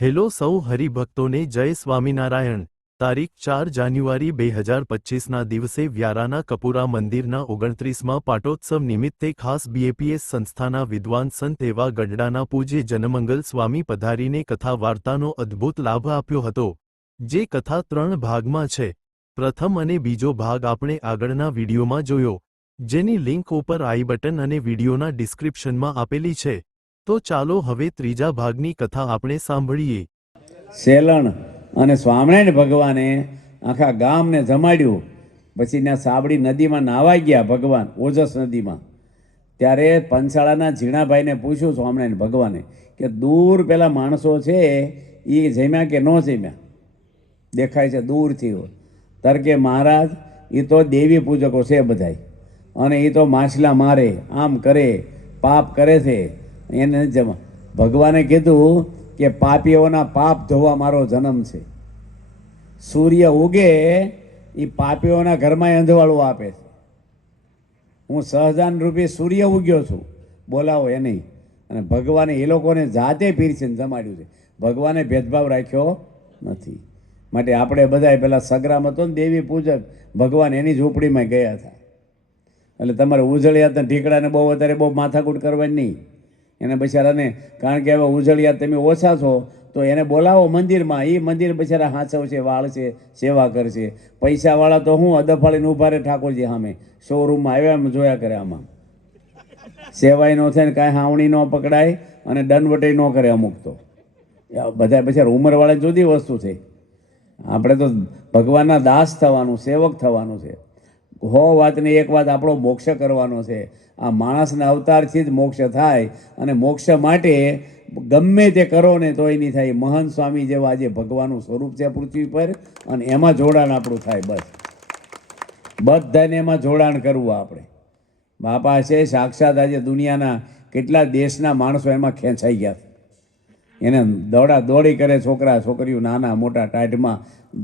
Hello સૌ હરિભક્તોને જય સ્વામિનારાયણ। તારીખ 4 જાન્યુઆરી 2025ના દિવસે વ્યારાના કપુરા મંદિરના 29મા પાટોત્સવ નિમિત્તે ખાસ બીએપીએસ સંસ્થાના વિદ્વાન સંત એવા ગઢડાના પૂજ્ય જનમંગલ સ્વામી પધારીને કથા વાર્તાનો અદ્ભુત લાભ આપ્યો હતો, જે કથા 3 ભાગમાં છે। પ્રથમ અને બીજો ભાગ આપણે આગળના વિડીયોમાં જોયો, જેની લિંક ઉપર આઈ બટન અને વિડીયોના ડિસ્ક્રિપ્શનમાં આપેલી છે। તો ચાલો હવે ત્રીજા ભાગની કથા આપણે સાંભળીએ। સેલણ અને સ્વામિનારાયણ ભગવાને આખા ગામને જમાડ્યું। પછી ત્યાં સાબડી નદીમાં નાવા ગયા ભગવાન, ઓજસ નદીમાં। ત્યારે પંચાળાના ઝીણાભાઈને પૂછ્યું સ્વામિનારાયણ ભગવાને કે દૂર પેલા માણસો છે એ જમ્યા કે ન જમ્યા, દેખાય છે દૂરથી। તરકે મહારાજ એ તો દેવી પૂજકો છે બધાય, અને એ તો માછલા મારે, આમ કરે, પાપ કરે છે, એને જમા। ભગવાને કીધું કે પાપીઓના પાપ ધોવા મારો જન્મ છે। સૂર્ય ઉગે એ પાપીઓના ઘરમાં અંધવાળું આપે છે। હું સહજાન રૂપી સૂર્ય ઉગ્યો છું, બોલાવો એ નહીં। અને ભગવાને એ લોકોને જાતે પીરસીને જમાડ્યું છે, ભગવાને ભેદભાવ રાખ્યો નથી। માટે આપણે બધા પેલા સગ્રામ હતો ને દેવી પૂજક, ભગવાન એની ઝૂંપડીમાં ગયા હતા। એટલે તમારે ઉજળિયા ઢીકડાને બહુ વધારે બહુ માથાકૂટ કરવાની નહીં। એને બિચારાને, કારણ કે હવે ઉજળિયા તમે ઓછા છો તો એને બોલાવો મંદિરમાં, એ મંદિર બિચારા હાંચવશે, વાળશે, સેવા કરશે। પૈસાવાળા તો હું અદફાળીને ઊભા રહે ઠાકોરજી સામે, શોરૂમમાં આવ્યા એમ જોયા કરે। આમાં સેવાય ન થાય ને કાંઈ હાવણી ન પકડાય અને દંડવટે ન કરે અમુક તો। બધા બિચારા ઉંમરવાળા જુદી વસ્તુ છે। આપણે તો ભગવાનના દાસ થવાનું, સેવક થવાનું છે। હો વાતની એક વાત, આપણો મોક્ષ કરવાનો છે। આ માણસના અવતારથી જ મોક્ષ થાય, અને મોક્ષ માટે ગમે તે કરો ને તોય નહીં થાય। મહંત સ્વામી જેવા આજે ભગવાનનું સ્વરૂપ છે પૃથ્વી પર, અને એમાં જોડાણ આપણું થાય। બસ બધાને એમાં જોડાણ કરવું આપણે। બાપા છે સાક્ષાત, આજે દુનિયાના કેટલા દેશના માણસો એમાં ખેંચાઈ ગયા, એને દોડા દોડી કરે, છોકરા છોકરીઓ નાના મોટા ટાઢમાં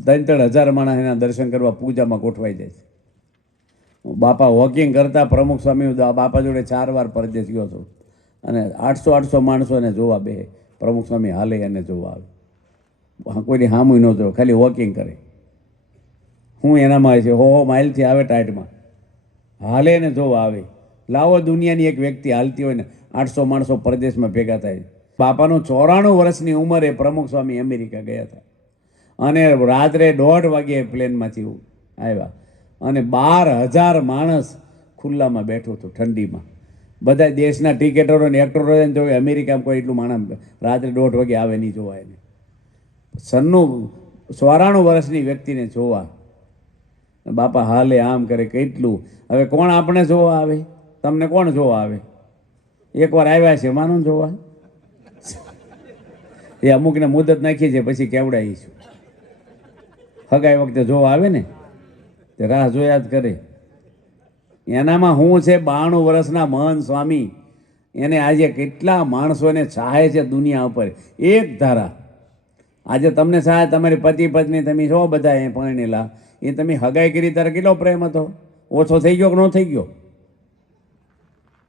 3-3 હજાર માણસ એના દર્શન કરવા પૂજામાં ગોઠવાઈ જાય છે। બાપા વોકિંગ કરતા પ્રમુખ સ્વામી બાપા જોડે 4 વાર પરદેશ ગયો હતો, અને 800 માણસો એને જોવા બે, પ્રમુખ સ્વામી હાલે એને જોવા આવે, કોઈની હામું ન જોવે, ખાલી વોકિંગ કરે। હું એનામાં છે, હો માઇલથી આવે ટાઈટમાં, હાલે એને જોવા આવે। લાવો દુનિયાની એક વ્યક્તિ હાલતી હોય ને 800 માણસો પરદેશમાં ભેગા થાય। બાપાનું 94 વર્ષની ઉંમરે પ્રમુખ સ્વામી અમેરિકા ગયા હતા, અને રાત્રે 1:30 વાગે પ્લેનમાંથી આવ્યા, અને 12,000 માણસ ખુલ્લામાં બેઠું હતું ઠંડીમાં। બધા દેશના ટિકેટરો ને એક્ટરો જોવે, અમેરિકામાં કોઈ એટલું માણસ રાત્રે 1:30 વાગે આવે નહીં જોવા એને। 94 વર્ષની વ્યક્તિને જોવા બાપા હાલે આમ કરે કેટલું। હવે કોણ આપણે જોવા આવે? તમને કોણ જોવા આવે? એકવાર આવ્યા છે માનો જોવા, એ અમુકને મુદત નાખી છે, પછી કેવડાવીશું। હગાઈ વખતે જોવા આવે ને તે રાહ જોયા જ કરે। એનામાં હું છે 92 વર્ષના મહંત સ્વામી, એને આજે કેટલા માણસોને ચાહે છે દુનિયા ઉપર એક ધારા। આજે તમને ચાહે, તમારી પતિ પત્ની તમે છો બધા એ પરણેલા, એ તમે હગાઈ કરી ત્યારે કેટલો પ્રેમ હતો? ઓછો થઈ ગયો કે ન થઈ ગયો?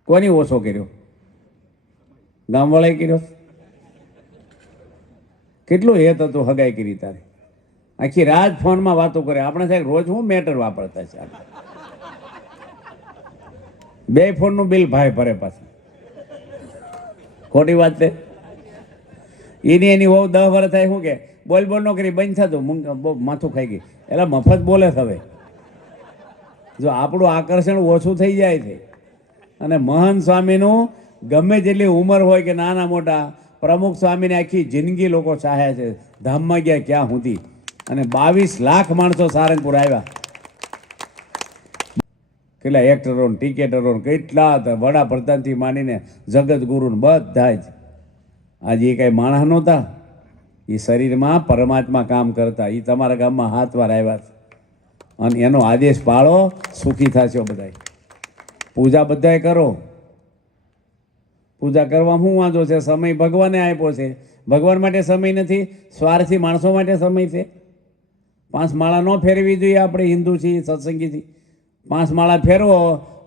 કોની ઓછો કર્યો? ગામવાળાએ કર્યો? કેટલું હેત હતું હગાઈ કરી તારે? આખી રાત ફોનમાં વાતો કરે। આપણે સાહેબ રોજ હું મેટર વાપરતા છે, 2 ફોનનું બિલ ભાઈ ભરે પાછું, ખોટી વાત છે। એની બહુ 10 વર્ષ થાય, શું કે બોલ બોલ ન કરી, બંધ થતું, બહુ માથું ખાઈ ગઈ, એટલે મફત બોલે હવે। જો આપણું આકર્ષણ ઓછું થઈ જાય છે, અને મહંત સ્વામીનું ગમે જેટલી ઉંમર હોય કે નાના મોટા, પ્રમુખ સ્વામીને આખી જિંદગી લોકો ચાહ્યા છે। ધામમાં ગયા ક્યાં સુધી, અને 22 લાખ માણસો સારંગપુર આવ્યા। કેટલા એક્ટરો, ટિકેટરો, કેટલા વડાપ્રધાનથી માંડીને જગતગુરુ બધા જ। આજે એ કાંઈ માણસ નહોતા, એ શરીરમાં પરમાત્મા કામ કરતા। એ તમારા ગામમાં 7 વાર આવ્યા છે, અને એનો આદેશ પાળો, સુખી થશો બધાય। પૂજા બધાય કરો, પૂજા કરવામાં શું વાંધો છે? સમય ભગવાને આપ્યો છે, ભગવાન માટે સમય નથી, સ્વાર્થી માણસો માટે સમય છે। 5 માળા ન ફેરવી જોઈએ આપણે, હિન્દુ છીએ, સત્સંગીથી। 5 માળા ફેરવો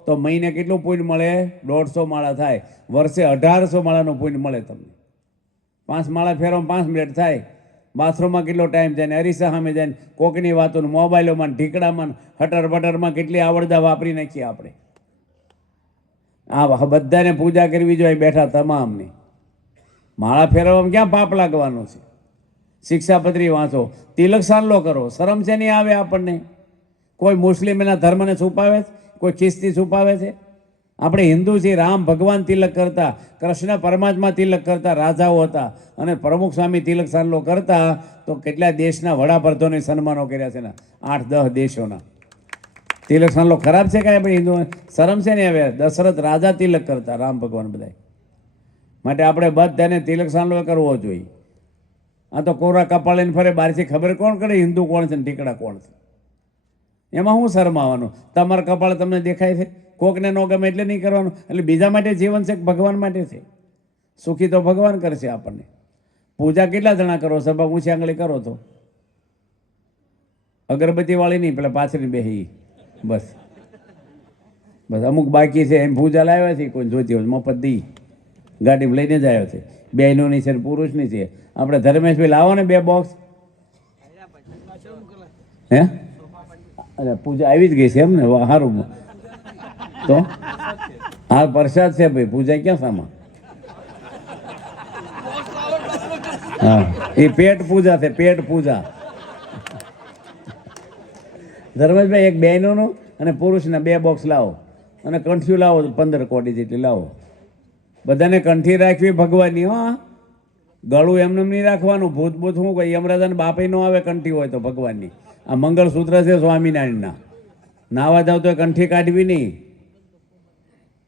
તો મહિને કેટલું પુણ્ય મળે? 150 માળા થાય, વર્ષે 1800 માળાનું પુણ્ય મળે તમને। 5 માળા ફેરવામાં 5 મિનિટ થાય. બાથરૂમમાં કેટલો ટાઈમ જાય ને અરીસા સામે જાય ને કોકની વાતો મોબાઈલોમાં ઢીકડામાં હટર બટરમાં કેટલી આવડતા વાપરી નાખીએ આપણે. આ બધાને પૂજા કરવી જોઈએ બેઠા તમામની. માળા ફેરવવામાં ક્યાં પાપ લાગવાનું છે? શિક્ષાપત્રી વાંચો, તિલક સાંડલો કરો, શરમ છે નહીં આવે આપણને? કોઈ મુસ્લિમ એના ધર્મને છુપાવે છે, કોઈ ખ્રિસ્તી છુપાવે છે? આપણે હિન્દુ છીએ. રામ ભગવાન તિલક કરતા, કૃષ્ણ પરમાત્મા તિલક કરતા, રાજાઓ હતા. અને પ્રમુખ સ્વામી તિલક સાંડલો કરતા તો કેટલા દેશના વડાપ્રધાનોને સન્માનો કર્યા છે ને, 8-10 દેશોના. તિલક સાંડલો ખરાબ છે કાંઈ? આપણે હિન્દુ શરમ છે ને હવે? દશરથ રાજા તિલક કરતા, રામ ભગવાન બધા. માટે આપણે બધાને તિલક સાંડલો કરવો જોઈએ. આ તો કોરા કપાળ લઈને ફરે, બહારથી ખબર કોણ કરે હિન્દુ કોણ છે ને ટીકડા કોણ છે? એમાં શું શરમાવાનું? તમારા કપાળ તમને દેખાય છે? કોકને ન ગમે એટલે નહીં કરવાનું. એટલે બીજા માટે જીવન છે કે ભગવાન માટે છે? સુખી તો ભગવાન કરશે આપણને. પૂજા કેટલા જણા કરો? સભા ઊંચી આંગળી કરો તો અગરબત્તી વાળી નહીં, પેલા પાછળની બેહી બસ બસ. અમુક બાકી છે એમ પૂજા લાવ્યા છે, કોઈ જોતી હોય મફત દી ગાડીમાં લઈને જ આવ્યો છે. બહેનોની છે પુરુષની છે. આપણે ધર્મેશભાઈ લાવો ને 2 બોક્સ. હે અરે પૂજા આવી જ ગઈ છે એમ ને? સારું. તો હા પ્રસાદ છે ભાઈ, પૂજા ક્યાં સામા? હા એ પેટ પૂજા છે, પેટ પૂજા. ધર્મેશભાઈ એક બહેનોનું અને પુરુષના 2 બોક્સ લાવો અને કંઠીઓ લાવો 15 કોટી જેટલી લાવો. બધાને કંઠી રાખવી ભગવાનની. હા ગળું એમને નહીં રાખવાનું. ભૂત ભૂત શું કોઈ યમરાજાને બાપે ન આવે કંઠી હોય તો ભગવાનની. આ મંગળસૂત્ર છે સ્વામિનારાયણના. નાવા જાવ તો કંઠી કાઢવી નહીં.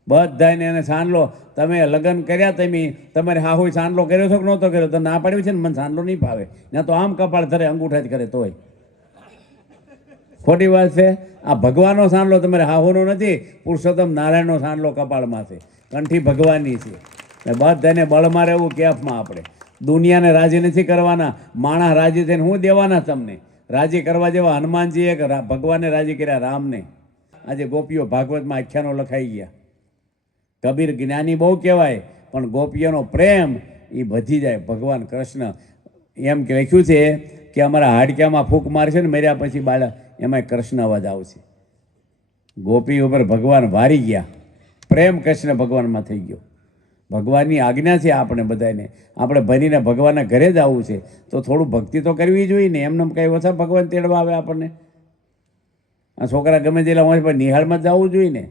બધાને એને સાંડલો. તમે લગ્ન કર્યા, તમારે હાહુય સાંડલો કર્યો છો કે નહોતો કર્યો? તો ના પાડ્યું છે ને મને સાંડલો નહીં ભાવે. ત્યાં તો આમ કપાળ ધરે, અંગૂઠા જ કરે તોય. ખોટી વાત છે. આ ભગવાનનો સાંડલો તમારે હાહુનો નથી. પુરુષોત્તમ નારાયણનો સાંડલો કપાળમાં છે. કંઠી ભગવાનની છે. બધાને બળમાં રહેવું કેફમાં. આપણે દુનિયાને રાજી નથી કરવાના. માણસ રાજી થઈને હું દેવાના તમને? રાજી કરવા જેવા હનુમાનજીએ ભગવાનને રાજી કર્યા, રામને. આજે ગોપીઓ ભાગવતમાં આખ્યાનો લખાઈ ગયા. કબીર જ્ઞાની બહુ કહેવાય, પણ ગોપીઓનો પ્રેમ એ વધી જાય. ભગવાન કૃષ્ણ એમ લખ્યું છે કે અમારા હાડક્યામાં ફૂંક મારશે ને મર્યા પછી બાળક, એમાં કૃષ્ણ અવાજ આવશે. ગોપી ઉપર ભગવાન વારી ગયા. પ્રેમ કૃષ્ણ ભગવાનમાં થઈ ગયો. ભગવાનની આજ્ઞા છે આપણે બધાને. આપણે ભણીને ભગવાનના ઘરે જ આવવું છે તો થોડું ભક્તિ તો કરવી જોઈએ ને. એમને કંઈ ઓછા ભગવાન તેડવા આવે આપણને? આ છોકરા ગમે તેલા હોય પણ નિહાળમાં જ જવું જોઈએ ને.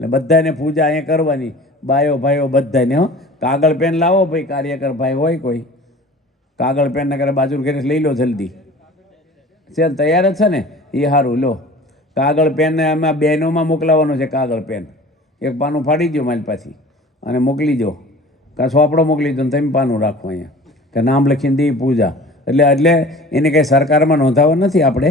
એટલે બધાને પૂજા અહીંયા કરવાની. બાયો ભાઈઓ બધાને. હો કાગળ પેન લાવો ભાઈ, કાર્યકર ભાઈ હોય કોઈ, કાગળ પેન ના કરે બાજુ ઘરે લઈ લો જલ્દી. છે તૈયાર જ છે ને? એ સારું લો. કાગળ પેનને એમાં બહેનોમાં મોકલાવાનું છે. કાગળ પેન એક પાનું ફાડી દો મારી પાછી અને મોકલી દો. કાં સોપડો મોકલી દો ને તમે પાનું રાખો અહીંયા કે નામ લખીને દઈ પૂજા. એટલે એને કંઈ સરકારમાં નોંધાવવા નથી આપણે,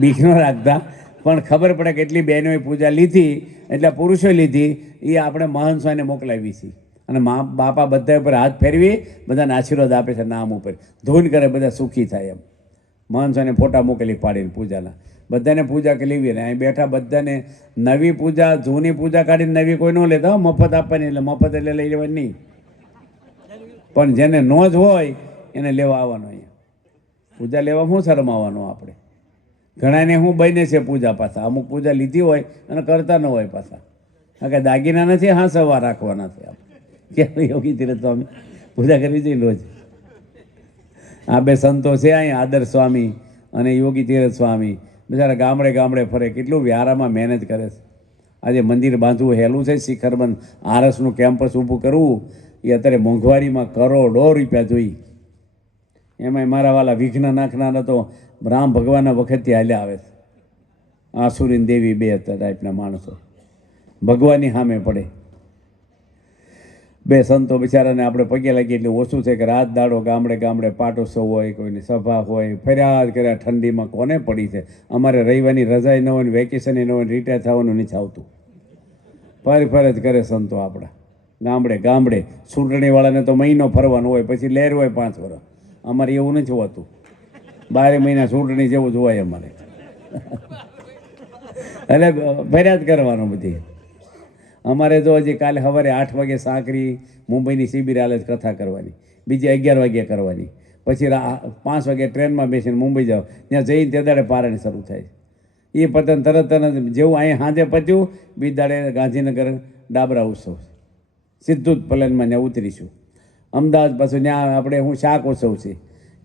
બીક ન રાખતા. પણ ખબર પડે કે એટલી બહેનોએ પૂજા લીધી, એટલે પુરુષોએ લીધી. એ આપણે મહંત સ્વામીને મોકલાવી છે. અને બાપા બધા ઉપર હાથ ફેરવી બધાને આશીર્વાદ આપે છે નામ ઉપર. ધૂન કરે બધા સુખી થાય એમ. મહંત સ્વામીને ફોટા મોકલી પાડીને પૂજાના. બધાને પૂજા લેવી ને અહીં બેઠા બધાને નવી પૂજા, જૂની પૂજા કાઢીને નવી કોઈ ન લેતા. મફત આપવાની. એટલે મફત એટલે લઈ લેવાની નહીં, પણ જેને નો જ હોય એને લેવા આવવાનો. અહીંયા પૂજા લેવા શું શરમાવાનું આપણે? ઘણાને શું બને છે પૂજા પાછા. અમુક પૂજા લીધી હોય અને કરતા ન હોય પાછા. કારણ કે દાગીના નથી, હા સવાર રાખવાના છે આપણે. કેમ યોગી તીરથ સ્વામી પૂજા કરવી જોઈએ રોજ. આ 2 સંતો છે અહીંયા, આદર્શ સ્વામી અને યોગી તીરથ સ્વામી. બિચારા ગામડે ગામડે ફરે, કેટલું વ્યારામાં મહેનત કરે છે. આજે મંદિર બાંધવું હેલું છે. શિખરબંધ આરસનું કેમ્પસ ઊભું કરવું એ અત્યારે મોંઘવારીમાં કરોડો રૂપિયા જોઈ. એમાંય મારા વાલા વિઘ્ન નાખનાર તો રામ ભગવાનના વખતથી હાલ્યા આવે છે. આસુરીન દેવી 2 ટાઈપના માણસો ભગવાનની સામે પડે. 2 સંતો બિચારાને આપણે પગે લાગીએ એટલે ઓછું છે કે રાત દાડો ગામડે ગામડે પાટોત્સવ હોય, કોઈની સભા હોય, ફરિયાદ કર્યા ઠંડીમાં કોને પડી છે. અમારે રવિવારની રજાએ ન હોય, વેકેશન ન હોય, રિટાયર થવાનું નથી આવતું. ફર જ કરે સંતો આપણા ગામડે ગામડે. ચૂંટણીવાળાને તો મહિનો ફરવાનું હોય, પછી લહેર હોય 5 વર્ષ. અમારે એવું નથી હોતું. 12 મહિના ચૂંટણી જેવું જ હોય અમારે. એટલે ફરિયાદ કરવાનું બધી. અમારે તો હજી કાલે સવારે 8 વાગે સાંકરી મુંબઈની શિબિર હાલે કથા કરવાની, બીજી 11 વાગે કરવાની, પછી 5 વાગે ટ્રેનમાં બેસીને મુંબઈ જાઓ, ત્યાં જઈને તે દાડે પારણ શરૂ થાય. એ પતન તરત જેવું અહીંયા સાંજે પત્યું, બીજ દાડે ગાંધીનગર ડાબરા ઉત્સવ, સીધું જ પ્લેનમાં ત્યાં ઉતરીશું. અમદાવાદ પાછું ત્યાં આપણે શાક ઉત્સવ છે,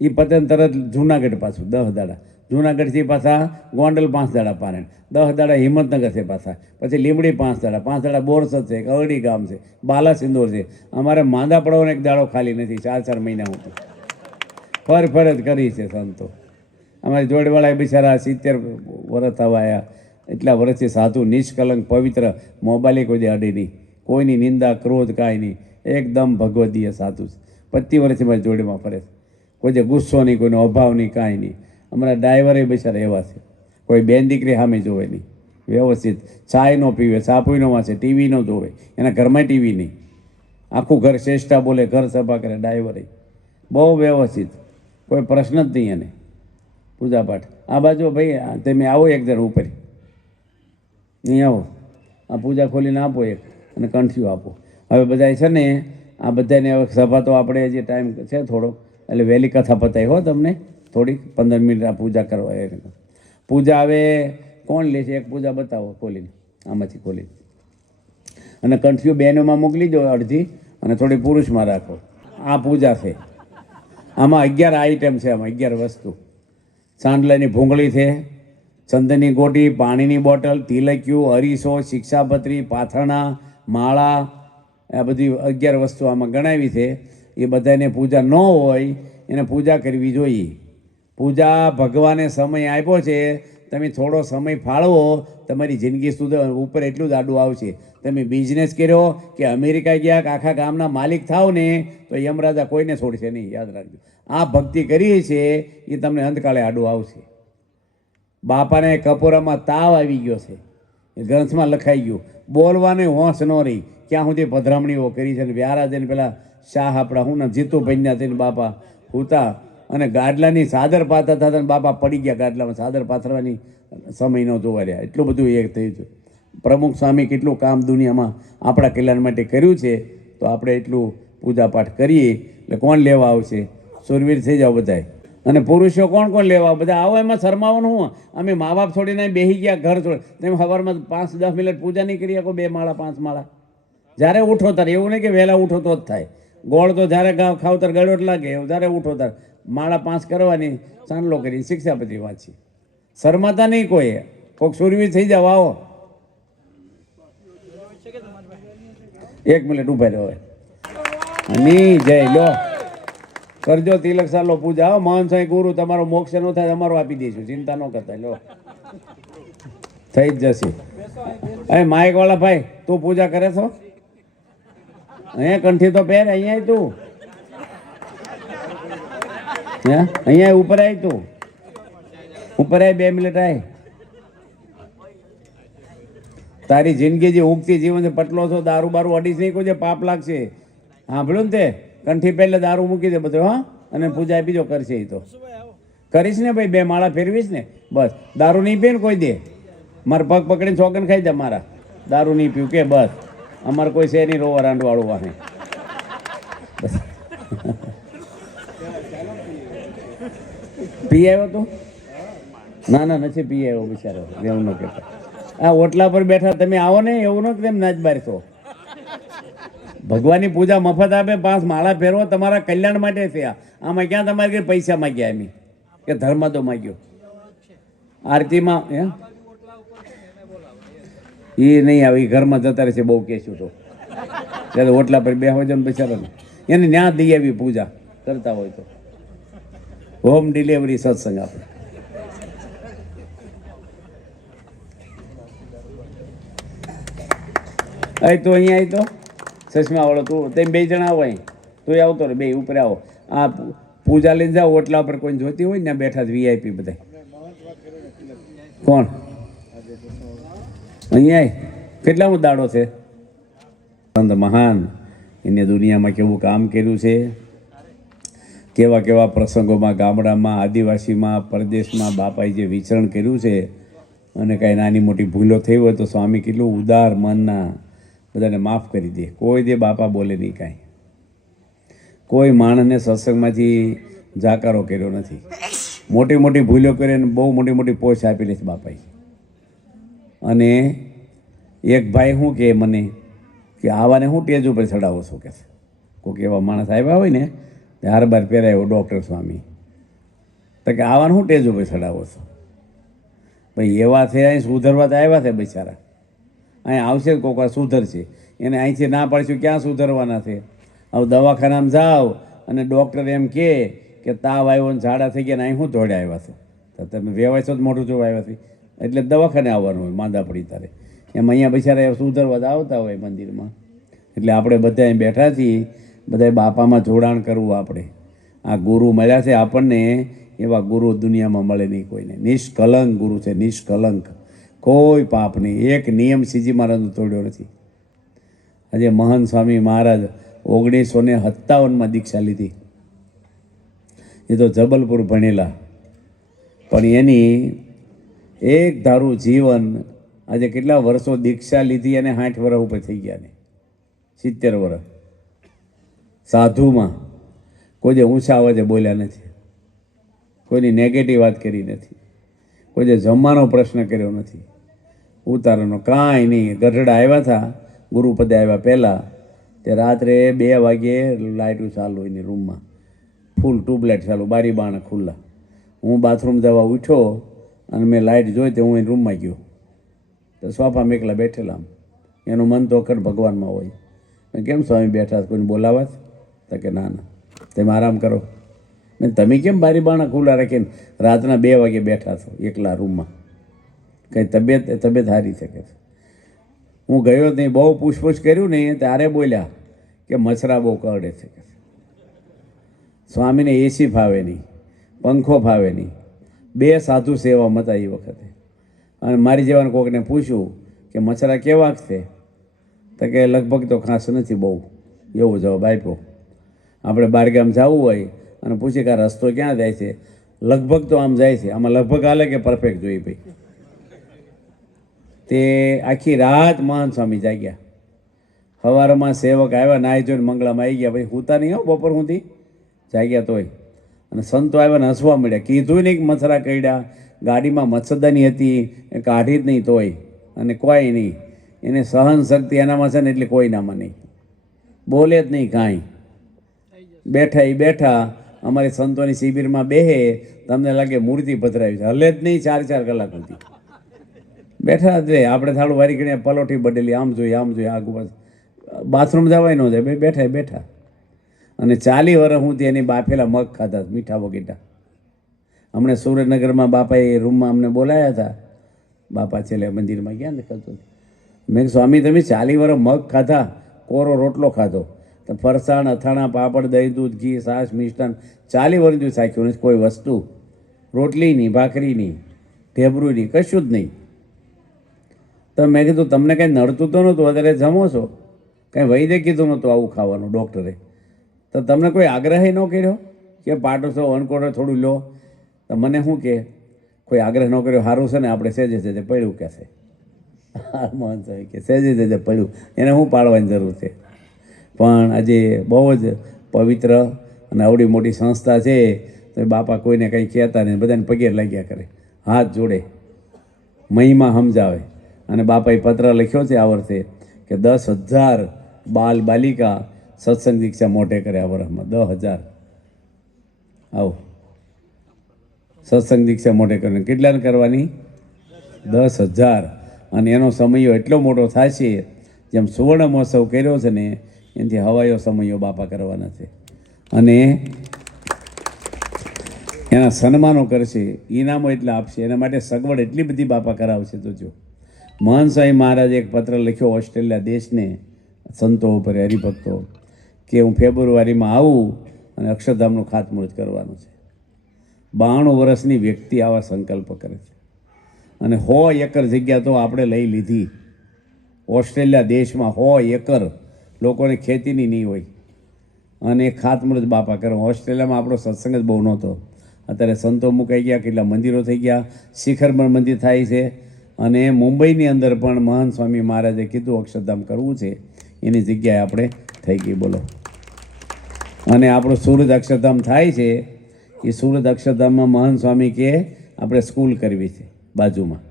એ પતન તરત જુનાગઢ પાછું 10 દાડા, જુનાગઢથી પાછા ગોંડલ 5 દાડા પારણ, 10 દાડા હિંમતનગર છે પાછા, પછી લીમડી 5 દાડા, 5 દાડા બોરસદ છે, કવડી ગામ છે, બાલા સિંદોર છે. અમારે માંદા પડવાનો એક દાડો ખાલી નથી, 4 મહિના હું તો ફર જ કરી છે સંતો. અમારી જોડવાળા બિચારા 70 વર્ષ થવા આવ્યા, એટલા વર્ષથી સાધુ નિષ્કલંક પવિત્ર, મોબાઈલે કોઈ અડે નહીં, કોઈની નિંદા ક્રોધ કાંઈ નહીં, એકદમ ભગવદીય સાધુ છે. 25 વર્ષથી મારી જોડેમાં ફરે છે, કોઈ જે ગુસ્સો નહીં, કોઈનો અભાવ નહીં, કાંઈ નહીં. અમારા ડ્રાઈવરે બિચારા એવા છે, કોઈ બેન દીકરી સામે જોવે નહીં, વ્યવસ્થિત ચાય ન પીવે, સાપુઈ ન વાંચે, ટીવી ન જોવે, એના ઘરમાં ટીવી નહીં, આખું ઘર શ્રેષ્ઠા બોલે, ઘર સભા કરે. ડ્રાઈવરે બહુ વ્યવસ્થિત, કોઈ પ્રશ્ન જ નહીં એને. પૂજાપાઠ આ બાજુ ભાઈ તમે આવો એક જણ ઉપર, અહીં આવો, આ પૂજા ખોલીને આપો એક, અને કંઠીઓ આપો. હવે બધા છે ને આ બધાને હવે સભા તો આપણે જે ટાઈમ છે થોડોક, એટલે વહેલી કથા પતાવી હો તમને, થોડીક 15 મિનિટ આ પૂજા કરવા. પૂજા હવે કોણ લે છે? એક પૂજા બતાવો ખોલીને, આમાંથી ખોલીને, અને કંઠીઓ બહેનોમાં મોકલી દો અડધી, અને થોડી પુરુષમાં રાખો. આ પૂજા છે, આમાં 11 આઈટમ છે, આમાં 11 વસ્તુ. ચાંદલાની ભૂંગળી છે, ચંદનની ગોટી, પાણીની બોટલ, તિલક્યું, અરીસો, શિક્ષાપત્રી, પાથરણા, માળા, આ બધી 11 વસ્તુ આમાં ગણાવી છે. એ બધાને પૂજા ન હોય એને પૂજા કરવી જોઈએ. પૂજા ભગવાને સમય આપ્યો છે, તમે થોડો સમય ફાળવો, તમારી જિંદગી સુધી ઉપર એટલું જ આડું આવશે. તમે બિઝનેસ કર્યો કે અમેરિકા ગયા કે આખા ગામના માલિક થાવ ને તો યમરાજા કોઈને છોડશે નહીં, યાદ રાખજો. આ ભક્તિ કરી છે એ તમને અંતકાળે આડું આવશે. બાપાને કપોરામાં તાવ આવી ગયો છે, એ ગ્રંથમાં લખાઈ ગયું, બોલવાને હોશ ન રહી, ક્યાં સુધી પધરામણીઓ કરી છે. વ્યારા જઈને પેલા શાહ આપણા હું ને જીતુ પૈન્યા થઈને બાપા હુતા, અને ગાડલાની ચાદર પાથરતા હતા, બાપા પડી ગયા ગાડલામાં, ચાદર પાથરવાની સમય ન જોવા રહ્યા, એટલું બધું એક થયું હતું. પ્રમુખ સ્વામી કેટલું કામ દુનિયામાં આપણા કલ્યાણ માટે કર્યું છે, તો આપણે એટલું પૂજાપાઠ કરીએ એટલે કોણ લેવા આવશે? સુરવીર થઈ જાઓ બધાય. અને પુરુષો કોણ કોણ લેવા બધા આવો, એમાં શરમાવાનું હું? અમે મા બાપ છોડીને બેસી ગયા, ઘર છોડી, તમે સવારમાં 5-10 મિનિટ પૂજા નહીં કરી શકો? 2 માળા 5 માળા જ્યારે ઉઠો તાર, એવું નહીં કે વહેલા ઉઠો તો જ થાય. ગોળ તો જ્યારે ખાવ તાર ગળોટ લાગે, એવું જ્યારે ઉઠો તાર માળા 5 કરવાની, ચાંદલો કરી, શિક્ષાપત્રી વાંચી. શરમાતા નહીં કોઈ, કોઈક સુરવીર થઈ જાવ. આવો 1 મિનિટ ઉભા રહ્યો. ની જય લો કરજો તિલક સાલો પૂજા. આવો મહાન સાંઈ ગુરુ, તમારો મોક્ષ ન થાય અમારો આપી દઈશું, ચિંતા ન કરતા. લો થઈ જ જશે. અરે માઇક વાળા ભાઈ, તું પૂજા કરે છો? અહીંયા કંઠી તો પહેર, અહીંયા તું અહીંયા ઉપર આવી, તું ઉપર આવી, 2 મિનિટ આવી. તારી જિંદગી જે ઉગતી જીવન છે, પટલો છો, દારૂ બારૂ અડીશ નહીં, કોઈ પાપ લાગશે. સાંભળ્યું ને તે? કંઠી પહેલે દારૂ મૂકી દે બધું, હા, અને પૂજા આપી જો કરશે. એ તો કરીશ ને ભાઈ, 2 માળા ફેરવીશ ને, બસ. દારૂ નહીં પીને કોઈ દે, મારા પગ પકડીને ચોકન ખાઈ જા મારા, દારૂ નહીં પીવું કે બસ. અમારે કોઈ છે નહીં રોવા રાંડવાળું વાહે. પી આવ્યો તું? ના ના, નથી પી આવ્યો બિચારો, એવું ન કહેતા. આ ઓટલા પર બેઠા તમે આવો ને, એવું ન કે તેમ નાચ બાર છો. ભગવાનની પૂજા મફત આપે, 5 માળા ફેરવો, તમારા કલ્યાણ માટે થયા. આમાં ક્યાં તમારે કે પૈસા માગ્યા એમ કે ધર્મ તો માગ્યો? આરતીમાં એ નહીં આવે, ઘરમાં જતા રહેશે, બહુ કહેશું તો. ત્યારે ઓટલા પર બેહો છો ને બિચારાને, એને ન્યા દઈ આવી પૂજા કરતા હોય તો. હોમ ડિલિવરી સત્સંગ આપણે. અહીં તો અહીંયા આવી તો ચશ્મા વાળો તું, તમે 2 જણા આવો, અહીં તું આવતો રે, 2 ઉપર આવો. આ પૂજા લઈને જાઓ, ઓટલા પર કોઈ જોતી હોય ને બેઠા VIP બધા. કોણ અહીંયા કેટલામો દાડો છે? સંત મહાન, એને દુનિયામાં કેવું કામ કર્યું છે, કેવા કેવા પ્રસંગોમાં, ગામડામાં, આદિવાસીમાં, પરદેશમાં બાપાએ જે વિચરણ કર્યું છે. અને કાંઈ નાની મોટી ભૂલો થઈ હોય તો સ્વામી કેટલું ઉદાર મનના, બધાને માફ કરી દે. કોઈ દે બાપા બોલે નહીં કાંઈ. કોઈ માણસને સત્સંગમાંથી જાકારો કર્યો નથી. મોટી મોટી ભૂલો કરીને બહુ મોટી મોટી પોસ્ટ આપેલી છે બાપાએ. અને એક ભાઈ શું કહે મને કે આવાને હું ટેજ ઉપર ચડાવો છો કે છે. કોઈક એવા માણસ આવ્યા હોય ને તે હારબાર પહેરાયો ડૉક્ટર સ્વામી, તો કે આવાને હું ટેજ ઉપર ચડાવો છો. ભાઈ એવા છે અહીં સુધરવા તો આવ્યા છે બિચારા. અહીં આવશે કોઈક વાર સુધરશે. એને અહીંથી ના પાડશું ક્યાં સુધરવાના છે. હવે દવાખાનામાં જાઓ અને ડૉક્ટર એમ કહે કે તાવ આવ્યો ને ઝાડા થઈ ગયા ને અહીં શું દોડ્યા આવ્યા છો, તો તમે વેવાય છો જ મોઢું જોવા આવ્યા છે. એટલે દવાખાને આવવાનું હોય માંદા પડી તારે. એમ અહીંયા બિચારા સુધરવા જ આવતા હોય મંદિરમાં. એટલે આપણે બધા અહીં બેઠા છીએ, બધાએ બાપામાં જોડાણ કરવું. આપણે આ ગુરુ મળ્યા છે આપણને, એવા ગુરુ દુનિયામાં મળે નહીં કોઈને. નિષ્કલંક ગુરુ છે, નિષ્કલંક, કોઈ પાપ નહીં. એક નિયમ શ્રીજી મહારાજનો તોડ્યો નથી. આજે મહંત સ્વામી મહારાજ 1957માં દીક્ષા લીધી. એ તો જબલપુર ભણેલા, પણ એની એક ધારું જીવન આજે કેટલા વર્ષો દીક્ષા લીધી અને 60 વર્ષ ઉપર થઈ ગયા ને 70 વર્ષ. સાધુમાં કોઈ જે ઊંચા અવાજે બોલ્યા નથી, કોઈની નેગેટિવ વાત કરી નથી, કોઈ જે જમવાનો પ્રશ્ન કર્યો નથી, ઉતારાનો કાંઈ નહીં. ગઢડા આવ્યા હતા ગુરુપદે આવ્યા પહેલાં, તે રાત્રે 2 વાગ્યે લાઇટું ચાલુ એની રૂમમાં, ફૂલ ટ્યુબલાઇટ ચાલુ, બારી બારણા ખુલ્લા. હું બાથરૂમ જવા ઉઠ્યો અને મેં લાઇટ જોઈ તો હું એ રૂમમાં ગયો, તો સોફામાં એકલા બેઠેલા. આમ એનું મન તો અખંડ ભગવાનમાં હોય. મેં કેમ સ્વામી બેઠા, કોઈને બોલાવા? તો કે ના ના, તમે આરામ કરો. મેં તમે કેમ બારી બારણા ખુલ્લા રાખીને રાતના 2 વાગે બેઠા છો એકલા રૂમમાં? કંઈ તબિયત હારી શકે છે? હું ગયો જ નહીં, બહુ પૂછપૂછ કર્યું નહીં, ત્યારે બોલ્યા કે મચ્છરા બહુ કરડે છે. સ્વામીને એસી ફાવે નહીં, પંખો ફાવે નહીં. 2 સાધુ સેવામાં હતા એ વખતે. અને મારી જેવાને કોઈકને પૂછ્યું કે મચ્છરા કેવા છે, તો કે લગભગ તો ખાસ નથી બહુ, એવો જવાબ આપ્યો. આપણે બહારગામ જવું હોય અને પૂછીએ કે આ રસ્તો ક્યાં જાય છે, લગભગ તો આમ જાય છે. આમાં લગભગ હાલે કે પરફેક્ટ જોઈ ભાઈ. તે આખી રાત મહાન સ્વામી જાગ્યા. સવારમાં સેવક આવ્યા, નાહી જોઈને મંગળામાં આવી ગયા. પછી હુતા નહીં હો બપોર સુધી, જાગ્યા તોય. અને સંતો આવ્યા ને હસવા મળ્યા. કીધું નહીં કે મચ્છરા કરડ્યા, ગાડીમાં મચ્છરદાની હતી એ કાઢી જ નહીં તોય, અને કોઈ નહીં. એને સહન શક્તિ એનામાં છે ને, એટલે કોઈનામાં નહીં. બોલે જ નહીં કાંઈ. બેઠા એ બેઠા અમારી સંતોની શિબિરમાં બેહે, તમને લાગે મૂર્તિ પધરાવી છે, હલે જ નહીં 4-4 કલાક સુધી બેઠા જ રહે. આપણે થાળું વારી કરીને પલોઠી બદલી, આમ જોઈએ આમ જોઈએ, આગળ બાથરૂમ જવાય ન જાય, બેઠા બેઠા. અને 40 વર્ષ હું એની બાફેલા મગ ખાધા, મીઠા વગેટા. હમણાં સુરેન્દ્રનગરમાં બાપાએ રૂમમાં અમને બોલાયા હતા. બાપા છેલ્લે મંદિરમાં ગયા ને કરતો. મેં સ્વામી તમે 40 વર્ષ મગ ખાધા, કોરો રોટલો ખાધો, તો ફરસાણ, અથાણા, પાપડ, દહીં, દૂધ, ઘી, છાશ, મિષ્ટાન 40 વર્ષ સુધી સાખ્યું નથી કોઈ વસ્તુ. રોટલી નહીં, ભાખરી નહીં, ઢેબરું નહીં, કશું જ નહીં. તો મેં કીધું તમને કંઈ નડતું તો નહોતું, અત્યારે જમો છો, કંઈ વૈદ્ય કીધું નહોતું આવું ખાવાનું ડૉક્ટરે, તો તમને કોઈ આગ્રહ ન કર્યો કે પાટો છો વનકોડો થોડું લો? તો મને શું કે કોઈ આગ્રહ ન કર્યો, સારું છે ને આપણે સેજે સેજે પડ્યું કે છે. મહંત સાહેબ કે સેજે સેજે પડ્યું, એને શું પાડવાની જરૂર છે? પણ આજે બહુ જ પવિત્ર અને આવડી મોટી સંસ્થા છે, તો બાપા કોઈને કંઈ કહેતા નહીં, બધાને પગે લાગ્યા કરે, હાથ જોડે, મહિમા સમજાવે. અને બાપાએ પત્ર લખ્યો છે આ વર્ષે કે 10,000 બાલ બાલિકા સત્સંગ દીક્ષા મોટે કરે આ વર્ષમાં. 10,000 આવો સત્સંગ દીક્ષા મોટે કરીને કેટલાને કરવાની? 10,000. અને એનો સમયો એટલો મોટો થાય છે, જેમ સુવર્ણ મહોત્સવ કર્યો છે ને એનાથી હવાયો સમયો બાપા કરવાના છે. અને એના સન્માનો કરશે, ઇનામો એટલા આપશે, એના માટે સગવડ એટલી બધી બાપા કરાવશે. તો જો મહંત સ્વામી મહારાજે એક પત્ર લખ્યો ઓસ્ટ્રેલિયા દેશને, સંતો ઉપર, હરિભક્તો, કે હું ફેબ્રુઆરીમાં આવું અને અક્ષરધામનું ખાતમુહૂર્ત કરવાનું છે. 92 વર્ષની વ્યક્તિ આવા સંકલ્પ કરે છે. અને 100 એકર જગ્યા તો આપણે લઈ લીધી ઓસ્ટ્રેલિયા દેશમાં. 100 એકર લોકોને ખેતીની નહીં હોય અને ખાતમુહૂર્ત બાપા કરે. ઓસ્ટ્રેલિયામાં આપણો સત્સંગ જ બહુ નહોતો. અત્યારે સંતો મુકાઈ ગયા, કેટલા મંદિરો થઈ ગયા, શિખરમણ મંદિર થાય છે, અને મુંબઈની અંદર પણ મહાન સ્વામી મહારાજે કીધું અક્ષરધામ કરવું છે, એની જગ્યાએ આપણે થઈ ગઈ. બોલો. અને આપણું સુરત અક્ષરધામ થાય છે, એ સુરત અક્ષરધામમાં મહાન સ્વામી કે આપણે સ્કૂલ કરવી છે બાજુમાં.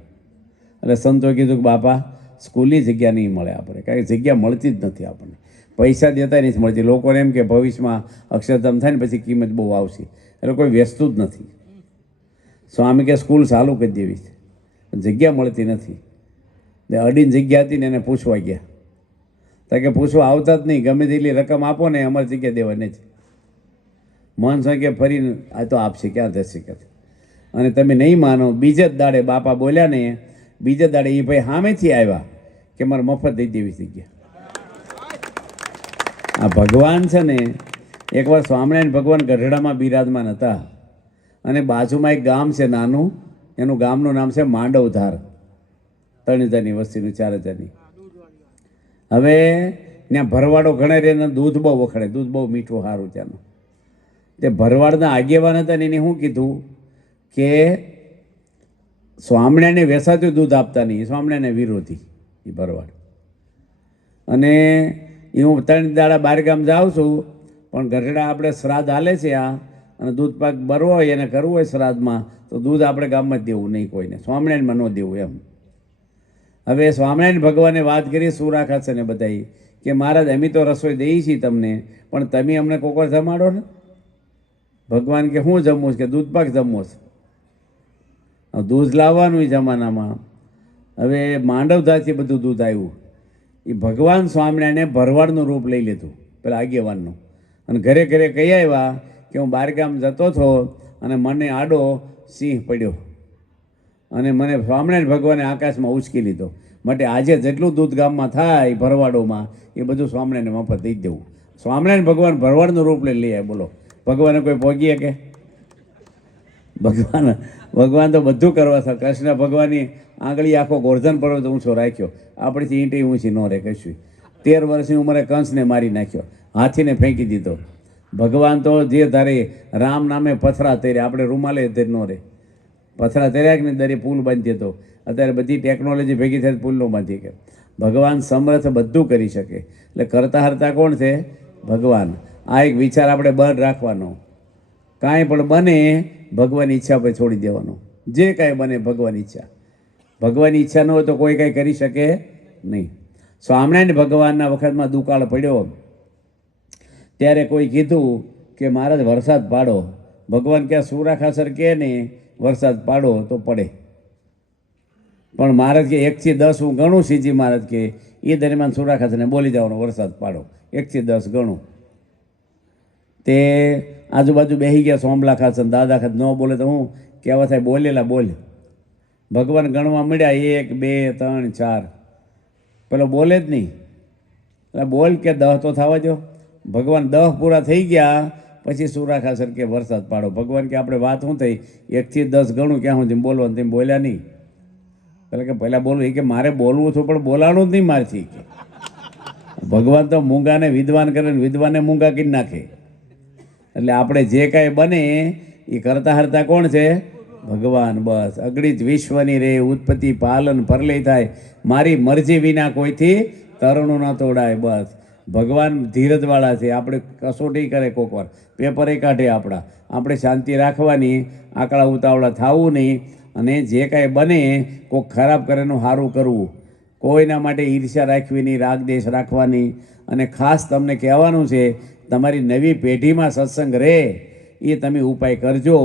એટલે સંતોએ કીધું કે બાપા સ્કૂલની જગ્યા નહીં મળે આપણે, કારણ કે જગ્યા મળતી જ નથી આપણને, પૈસા દેતા નથી મળતી. લોકોને એમ કે ભવિષ્યમાં અક્ષરધામ થાય ને પછી કિંમત બહુ આવશે, એટલે કોઈ વેચતું જ નથી. સ્વામી કે સ્કૂલ ચાલુ કરી દેવી છે, જગ્યા મળતી નથી. અડીને જગ્યા હતી ને એને પૂછવા ગયા, તો કે પૂછવા આવતા જ નહીં, ગમે તેટલી રકમ આપો ને અમારી જગ્યા દેવાની જ. મહાન સ્વામી કે ફરીને આ તો આપશે, ક્યાં થશે કે. અને તમે નહીં માનો, બીજે જ દાડે બાપા બોલ્યા ને, બીજે દાડે એ ભાઈ સામેથી આવ્યા કે મારે મફત દઈ દેવી જગ્યા. આ ભગવાન છે ને, એકવાર સ્વામિનારાયણ ભગવાન ગઢડામાં બિરાજમાન હતા, અને બાજુમાં એક ગામ છે નાનું, એનું ગામનું નામ છે માંડવધાર. 3000ની વસ્તીનું, 4000ની. હવે ત્યાં ભરવાડો ઘણા રહે, દૂધ બહુ વખડે, દૂધ બહુ મીઠું સારું ત્યાંનું. તે ભરવાડના આગેવાન હતા ને, એને શું કીધું કે સ્વામિનારાયણને વેસાતું દૂધ આપતા નહીં, સ્વામિનારાયણને વિરોધી એ ભરવાડ. અને એ હું 3 દાડા બહારગામ જાઉં છું, પણ ગઢડા આપણે શ્રાદ્ધ હાલે છે આ, અને દૂધ પાક ભરવો હોય એને કરવું હોય શ્રાદ્ધમાં, તો દૂધ આપણે ગામમાં જ દેવું નહીં કોઈને, સ્વામિનારાયણમાં ન દેવું એમ. હવે સ્વામિનારાયણ ભગવાને વાત કરી સુરા ખાસને બધાઈ કે મહારાજ અમે તો રસોઈ દઈએ છીએ તમને, પણ તમે અમને કોકર જમાડો ને. ભગવાન કે શું જમવું છે? કે દૂધ પાક જમવો છે. દૂધ લાવવાનું એ જમાનામાં. હવે માંડવધારથી બધું દૂધ આવ્યું. એ ભગવાન સ્વામિનારાયણે ભરવાડનું રૂપ લઈ લીધું, પેલા આગેવાનનું. અને ઘરે ઘરે કહી આવ્યા કે હું બહારગામ જતો હતો અને મને આડો સિંહ પડ્યો, અને મને સ્વામિનારાયણ ભગવાને આકાશમાં ઉચકી લીધો. માટે આજે જેટલું દૂધ ગામમાં થાય ભરવાડોમાં, એ બધું સ્વામિનારાયણ મફત દઈ દેવું. સ્વામિનારાયણ ભગવાન ભરવાડનું રૂપ લઈ આવે. બોલો, ભગવાને કોઈ ભોગીએ કે? ભગવાન તો બધું કરવા છે. કૃષ્ણ ભગવાનની આંગળી આખો ગોર્ધન પર્વત ઊંચો રાખ્યો, આપણેથી ઈંટી ઊંચી ન રહે કશું. 13 વર્ષની ઉંમરે કંસને મારી નાખ્યો, હાથીને ફેંકી દીધો. ભગવાન તો જે ધારે રામ નામે પથરા તર્યા, આપણે રૂમાલે તે ન રહે. પથરા તર્યા કે ને દરે પુલ બાંધી દેતો. અત્યારે બધી ટેકનોલોજી ભેગી થાય પુલ ન બાંધી કે. ભગવાન સમર્થ બધું કરી શકે. એટલે કરતા હરતા કોણ છે? ભગવાન. આ એક વિચાર આપણે બળ રાખવાનો. કાંઈ પણ બને ભગવાનની ઈચ્છા પર છોડી દેવાનો. જે કાંઈ બને ભગવાનની ઈચ્છા. ભગવાનની ઈચ્છા ન હોય તો કોઈ કાંઈ કરી શકે નહીં. સ્વામિનારાયણ ભગવાનના વખતમાં દુકાળ પડ્યો, ત્યારે કોઈ કીધું કે મહારાજ વરસાદ પાડો. ભગવાન ક્યાં સુરા ખાસર કે ને વરસાદ પાડો તો પડે. પણ મહારાજ કે 1 થી 10 હું ગણું, શ્રીજી મહારાજ કે એ દરમિયાન સુરા ખાસરને બોલી જવાનો વરસાદ પાડો, 1 થી 10 ગણું. તે આજુબાજુ બેસી ગયા સોમલા ખાસર, દાદા ખાસ ન બોલે તો હું કહેવા થાય બોલેલા બોલ. ભગવાન ગણવા મળ્યા 1 2 3 4, પેલો બોલે જ નહીં. એટલે બોલ કે 10 તો થવા દો. ભગવાન 10 પૂરા થઈ ગયા પછી સુરા ખાસર કે વરસાદ પાડો. ભગવાન કે આપણે વાત શું થઈ, 1 થી 10 ગણું ક્યાં સુધી બોલવાનું, તેમ બોલ્યા નહીં. એટલે કે પહેલાં બોલવું, એ કે મારે બોલવું છું પણ બોલાણું જ નહીં મારથી. કે ભગવાન તો મૂંગાને વિદ્વાન કરે ને વિદ્વાનને મૂંગા કરી નાખે. એટલે આપણે જે કાંઈ બને એ કરતા હરતા કોણ છે? ભગવાન. બસ અગણિત વિશ્વની રે ઉત્પત્તિ પાલન પરલય થાય, મારી મરજી વિના કોઈથી તરણું ન તોડાય. બસ ભગવાન ધીરજવાળા છે. આપણે કસોટી કરે કોક વાર, પેપરે કાઢે આપણા. આપણે શાંતિ રાખવાની, આકડા ઉતાવળા થવું નહીં. અને જે કાંઈ બને કોઈક ખરાબ કરે એનું સારું કરવું. કોઈના માટે ઈર્ષ્યા રાખવી નહીં, રાગદેશ રાખવાની. અને ખાસ તમને કહેવાનું છે, તમારી નવી પેઢીમાં સત્સંગ રહે એ તમે ઉપાય કરજો,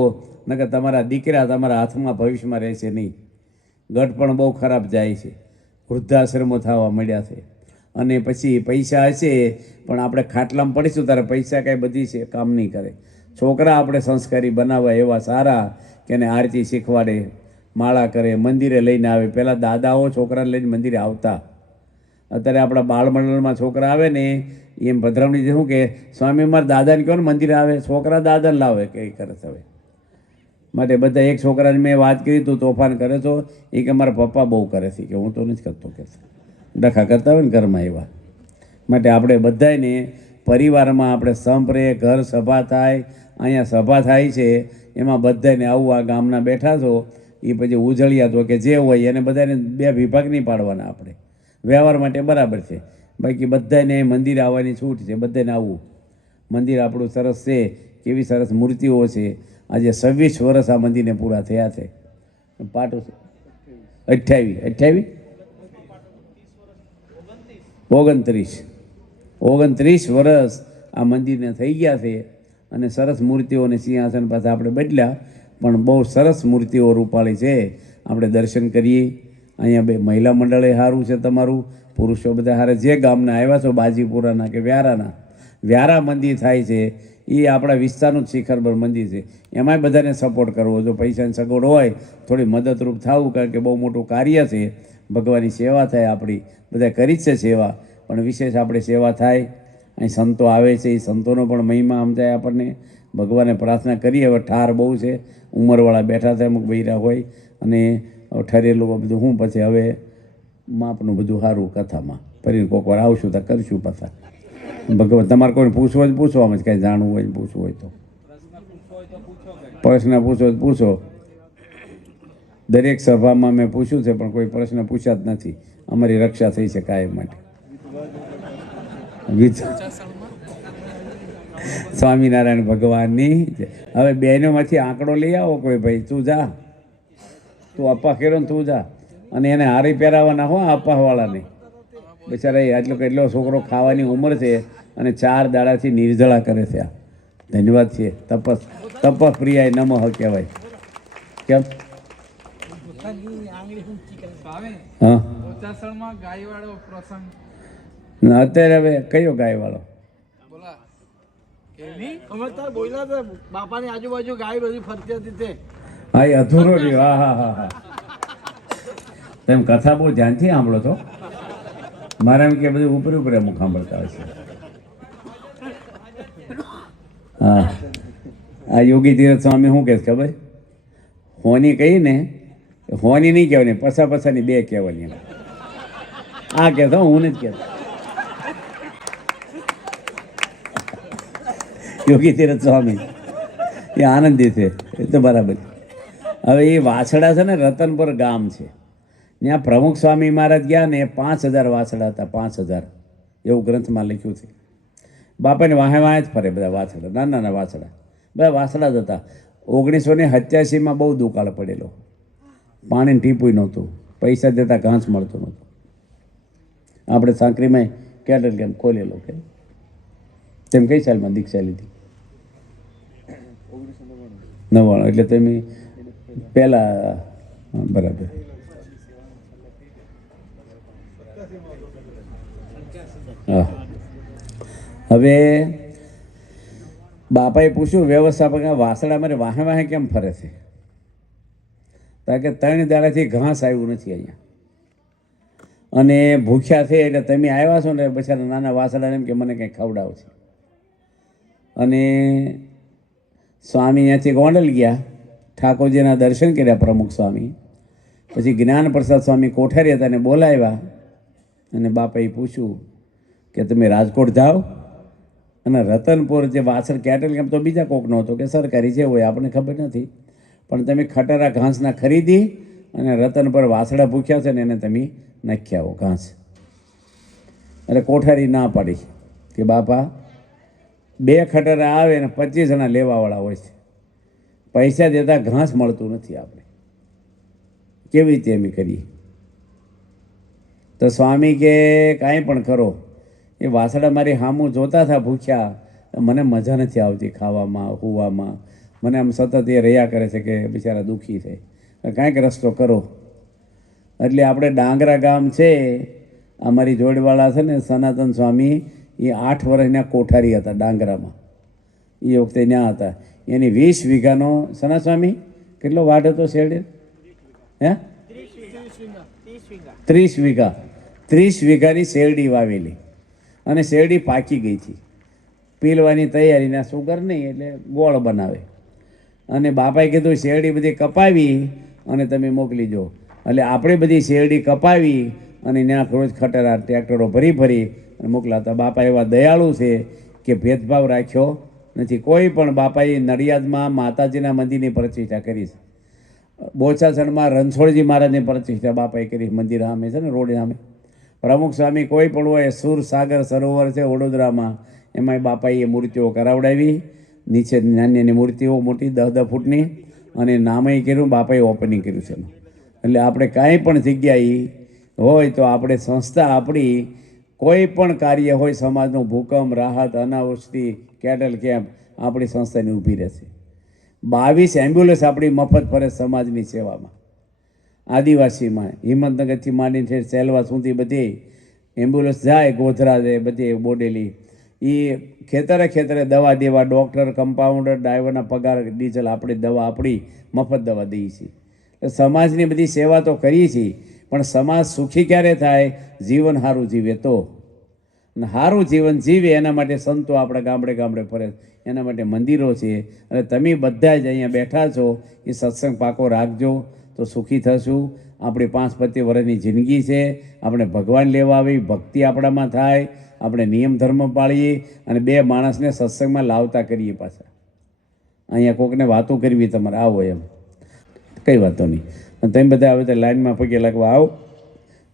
નકર તમારા દીકરા તમારા હાથમાં ભવિષ્યમાં રહેશે નહીં. ગઢ પણ બહુ ખરાબ જાય છે, વૃદ્ધાશ્રમો થવા મળ્યા છે. અને પછી પૈસા હશે પણ આપણે ખાટલામાં પડીશું ત્યારે પૈસા કાંઈ બધી છે કામ નહીં કરે. છોકરા આપણે સંસ્કારી બનાવવા એવા સારા કે એને આરતી શીખવાડે, માળા કરે, મંદિરે લઈને આવે. પહેલાં દાદાઓ છોકરાને લઈને મંદિરે આવતા. અત્યારે આપણા બાળમંડળમાં છોકરા આવે ને એમ ભદ્રામણી શું કે સ્વામી મારા દાદાને કહો ને મંદિરે આવે, છોકરા દાદાને લાવે કંઈ કરે હવે. માટે બધા એક છોકરાને મેં વાત કરી, તું તોફાન કરે છો? એ કે મારા પપ્પા બહુ કરે છે. કે હું તો નથી કરતો, કે ડખા કરતા હોય ને ઘરમાં એવા. માટે આપણે બધાને પરિવારમાં આપણે સંપ રહે, ઘર સભા થાય, અહીંયા સભા થાય છે એમાં બધાને આવું. આ ગામના બેઠા છો એ પછી ઉજળિયા તો કે જે હોય એને બધાને બે વિભાગ નહીં પાડવાના આપણે, વ્યવહાર માટે બરાબર છે. બાકી બધાને મંદિર આવવાની છૂટ છે, બધાને આવવું. મંદિર આપણું સરસ છે, કેવી સરસ મૂર્તિઓ છે. આજે 26 વર્ષ આ મંદિરને પૂરા થયા છે. પાટો 28 29 વર્ષ આ મંદિરને થઈ ગયા છે. અને સરસ મૂર્તિઓ અને સિંહાસન પાસે આપણે બદલ્યા, પણ બહુ સરસ મૂર્તિઓ રૂપાળી છે. આપણે દર્શન કરીએ. અહીંયા બે મહિલા મંડળે સારું છે તમારું, પુરુષો બધા સારા. જે ગામના આવ્યા છો, બાજીપુરાના કે વ્યારા મંદિર થાય છે, એ આપણા વિસ્તારનું જ શિખરબર મંદિર છે. એમાંય બધાને સપોર્ટ કરવો. જો પૈસાની સગવડ હોય થોડી મદદરૂપ થવું, કારણ કે બહુ મોટું કાર્ય છે. ભગવાનની સેવા થાય આપણી, બધા કરી જ છે સેવા, પણ વિશેષ આપણે સેવા થાય. અહીં સંતો આવે છે, એ સંતોનો પણ મહિમા સમજાય આપણને. ભગવાનને પ્રાર્થના કરીએ. હવે ઠાર બહુ છે, ઉંમરવાળા બેઠા થાય, અમુક બૈરા હોય, અને ઠરેલું બધું હું પછી હવે માપનું બધું સારું કથામાં ફરીને કોઈક વાર આવશું તો કરીશું પાછા. ભગવાન તમારે કોઈને પૂછવું હોય પૂછવામાં જ, કાંઈ જાણવું હોય પૂછવું હોય તો પ્રશ્ન પૂછો જ પૂછો. દરેક સભામાં મેં પૂછ્યું છે, પણ કોઈ પ્રશ્ન પૂછ્યા જ નથી. અમારી રક્ષા થઈ છે કાયમ માટે. સ્વામિનારાયણ ભગવાનની. હવે બહેનોમાંથી આંકડો લઈ આવો કોઈ ભાઈ. તું જા, તું અપ્પા ખેરો ને તું જા, અને એને હારી પહેરાવાના હો અપ્પાવાળાને. બિચારા આટલો કેટલો છોકરો ખાવાની ઉંમર છે અને 4 દાડાથી નિર્જળા કરે છે. આ ધન્યવાદ છે. તપસ પ્રિયાય નમઃ કહેવાય. કેમ? હા, અત્યારે હવે કયો ગાયવાળો? બાપાની આજુબાજુ ગાય બધી ફરતી હતી તે. હા, એ અધૂરો રહ્યો. હા. તેમ કથા બહુ ધ્યાનથી સાંભળો છો. મારા એમ કે બધું ઉપર અમુક સાંભળતા હશે. હા, આ યોગી તીરથ સ્વામી શું કહે ખબર? હોની કહી ને, હોની નહીં કહેવાની, પસાની 2 કહેવાની. આ કહેતો, હું નથી કહેતો. યોગી તીરથ સ્વામી એ આનંદી છે, એ તો બરાબર. હવે એ વાછડા છે ને, રતનપુર ગામ છે, ત્યાં પ્રમુખ સ્વામી મહારાજ ગયા ને, 5000 વાછડા હતા. 5000 એવું ગ્રંથમાં લખ્યું છે. બાપાને વાહે જ ફરે બધા વાછડા, નાના વાછડા, બધા વાછડા જ હતા. 1987માં બહુ દુકાળ પડેલો, પાણીને ટીપું નહોતું, પૈસા દેતા ઘાસ મળતો નહોતો. આપણે સાંકરીમાં કેટલ કેમ ખોલેલો કે તેમ કઈ સાલમાં દીક્ષા લીધી? 99. એટલે તમે પહેલા બરાબર. હા, હવે બાપાએ પૂછ્યું વ્યવસ્થાપક, વાસડા મારે વાહે કેમ ફરે છે? કારણ કે 3 દાડાથી ઘાસ આવ્યું નથી અહીંયા, અને ભૂખ્યા છે. એટલે તમે આવ્યા છો ને, બચારા નાના વાસડાને એમ કે મને કંઈ ખવડાવશે. અને સ્વામી ત્યાંથી ગોંડલ ગયા, ઠાકોરજીના દર્શન કર્યા પ્રમુખ સ્વામી. પછી જ્ઞાન પ્રસાદ સ્વામી કોઠારી હતા, એને બોલાવ્યા, અને બાપાએ પૂછ્યું કે તમે રાજકોટ જાઓ અને રતનપુર જે વાછડ કેટલ કેમ્પ તો બીજા કોકનો હતો કે સરકારી જે હોય આપણને ખબર નથી, પણ તમે ખટારા ઘાસના ખરીદી અને રતનપુર વાછડા ભૂખ્યા છે ને એને તમે નાખ્યા આવો ઘાસ. એટલે કોઠારી ના પાડી કે બાપા 2 ખટારા આવે ને 25 જણા લેવાવાળા હોય છે, પૈસા દેતા ઘાસ મળતું નથી. આપણે કેવી રીતે એમ કરીએ? તો સ્વામી કે કાંઈ પણ કરો, એ વાસડા મારી સામું જોતા હતા ભૂખ્યા, મને મજા નથી આવતી ખાવામાં, હોવામાં. મને આમ સતત એ રહ્યા કરે છે કે બિચારા દુઃખી છે, કાંઈક રસ્તો કરો. એટલે આપણે ડાંગરા ગામ છે, અમારી જોડવાળા છે ને સનાતન સ્વામી, એ 8 વર્ષના કોઠારી હતા ડાંગરામાં. એ વખતે ત્યાં હતા. એની 20 વીઘાનો સના સ્વામી કેટલો વાડ હતો શેરડી? હે, 30 વીઘા. 30 વીઘાની શેરડી વાવેલી, અને શેરડી પાકી ગઈ હતી. પીલવાની તૈયારીના સુગર નહીં એટલે ગોળ બનાવે. અને બાપાએ કીધું શેરડી બધી કપાવી અને તમે મોકલી દો. એટલે આપણે બધી શેરડી કપાવી અને ત્યાં રોજ ખટારા ટ્રેક્ટરો ભરી અને મોકલાતા. બાપા એવા દયાળુ છે કે ભેદભાવ રાખ્યો નથી કોઈ પણ. બાપાએ નડિયાદમાં માતાજીના મંદિરની પ્રતિષ્ઠા કરી છે. બોચાસણમાં રણછોડજી મહારાજની પ્રતિષ્ઠા બાપાએ કરી મંદિર સામે છે ને રોડ સામે. પ્રમુખ સ્વામી કોઈ પણ હોય, સુર સાગર સરોવર છે વડોદરામાં, એમાંય બાપાએ મૂર્તિઓ કરાવડાવી, નીચે નાની નાની મૂર્તિઓ મોટી 10-10 ફૂટની, અને નામય કર્યું, બાપાએ ઓપનિંગ કર્યું છે એનું. એટલે આપણે કાંઈ પણ જગ્યાએ હોય તો આપણે સંસ્થા આપણી કોઈ પણ કાર્ય હોય સમાજનું, ભૂકંપ, રાહત, અનાવૃષ્ટિ, કેટલ કેમ્પ, આપણી સંસ્થાની ઊભી રહેશે. 22 એમ્બ્યુલન્સ આપણી મફત ફરે સમાજની સેવામાં. આદિવાસીમાં હિંમતનગરથી માંડીને ઠેઠ સેલવા સુધી બધે એમ્બ્યુલન્સ જાય, ગોધરા જાય, બધે બોડેલી. એ ખેતરે દવા દેવા, ડૉક્ટર, કમ્પાઉન્ડર, ડ્રાઈવરના પગાર, ડીઝલ, આપણી દવા, આપણી મફત દવા દઈએ છીએ. એટલે સમાજની બધી સેવા તો કરીએ છીએ, પણ સમાજ સુખી ક્યારે થાય? જીવન સારું જીવે તો. અને સારું જીવન જીવે એના માટે સંતો આપણા ગામડે ગામડે ફરે, એના માટે મંદિરો છે. અને તમે બધા જ અહીંયા બેઠા છો, એ સત્સંગ પાકો રાખજો તો સુખી થશું. આપણી 5-25 વર્ષની જિંદગી છે, આપણે ભગવાન લેવા આવી, ભક્તિ આપણામાં થાય, આપણે નિયમ ધર્મ પાળીએ, અને 2 માણસને સત્સંગમાં લાવતા કરીએ. પાછા અહીંયા કોકને વાતો કરવી, તમારે આવો એમ કંઈ વાતો નહીં. અને તમે બધા આવે તો લાઈનમાં પગે લાગવા આવો,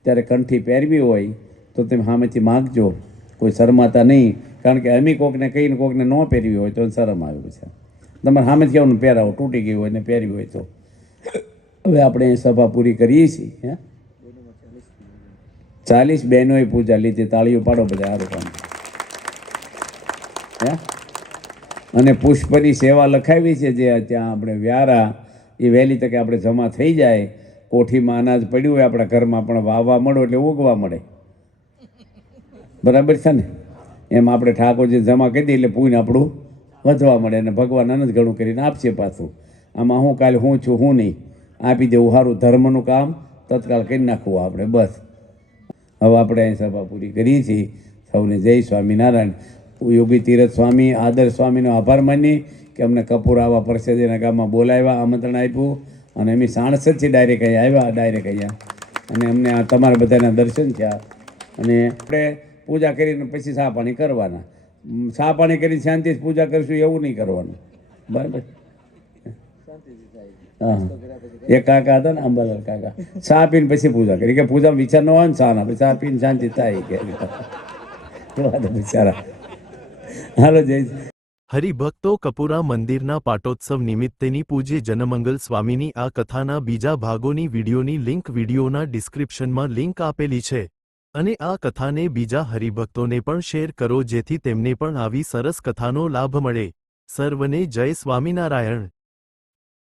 ત્યારે કંઠી પહેરવી હોય તો તમે સામેથી માગજો, કોઈ શરમાતા નહીં. કારણ કે અમે કોકને કહીને કોકને ન પહેરવી હોય તો શરમ આવે. પછી તમારે સામેથી કહેવાનું પહેરાવો, તૂટી ગઈ હોય ને પહેરવી હોય તો. હવે આપણે સભા પૂરી કરીએ છીએ. 40 બહેનોએ પૂજા લીધી, તાળીઓ પાડો બધા, સારું કામ. અને પુષ્પની સેવા લખાવી છે જે ત્યાં આપણે વ્યારા, એ વહેલી તકે આપણે જમા થઈ જાય. કોઠીમાં અનાજ પડ્યું હોય આપણા ઘરમાં, પણ વાવવા મળો એટલે ઉગવા મળે, બરાબર છે ને? એમ આપણે ઠાકોરજી જમા કરી દઈએ એટલે પૂઈને આપણું વધવા મળે, અને ભગવાન અનંત ઘણું કરીને આપશે પાછું. આમાં હું કાલે હું છું હું નહીં, આપી દેવું સારું. ધર્મનું કામ તત્કાલ કરી નાખવું આપણે, બસ. હવે આપણે અહીં સભા પૂરી કરીએ છીએ. સૌને જય સ્વામિનારાયણ. યોગી તીરથ સ્વામી, આદર્શ સ્વામીનો આભાર માની કે અમને કપૂર આવા પરસેદીના ગામમાં બોલાવ્યા, આમંત્રણ આપ્યું, અને એમની સાણસદથી ડાયરેક્ટ અહીંયા આવ્યા, ડાયરેક્ટ અહીંયા, અને અમને આ તમારા બધાના દર્શન થયા. અને આપણે પૂજા કરીને પછી ચા પાણી કરવાના. ચા પાણી કરી શાંતિથી પૂજા કરીશું એવું નહીં કરવાનું, બરાબર? હા, એક કાકા હતા ને, અંબાલાલ કાકા, ચા પીને પછી પૂજા કરી, કે પૂજા વિચાર ન હોય ને ચા ના, પછી ચા પીને શાંતિ થાય કે બિચારા. હાલો જય. હરિભક્તો, કપુરા મંદિરના પાટોત્સવ નિમિત્તેની પૂજ્ય જનમંગલ સ્વામીની આ કથાના બીજા ભાગોની વિડીયોની લિંક વિડીયોના ડિસ્ક્રિપ્શનમાં લિંક આપેલી છે. અને આ કથાને બીજા હરિભક્તોને પણ શેર કરો, જેથી તેમને પણ આવી સરસ કથાનો લાભ મળે. સર્વને જય સ્વામિનારાયણ.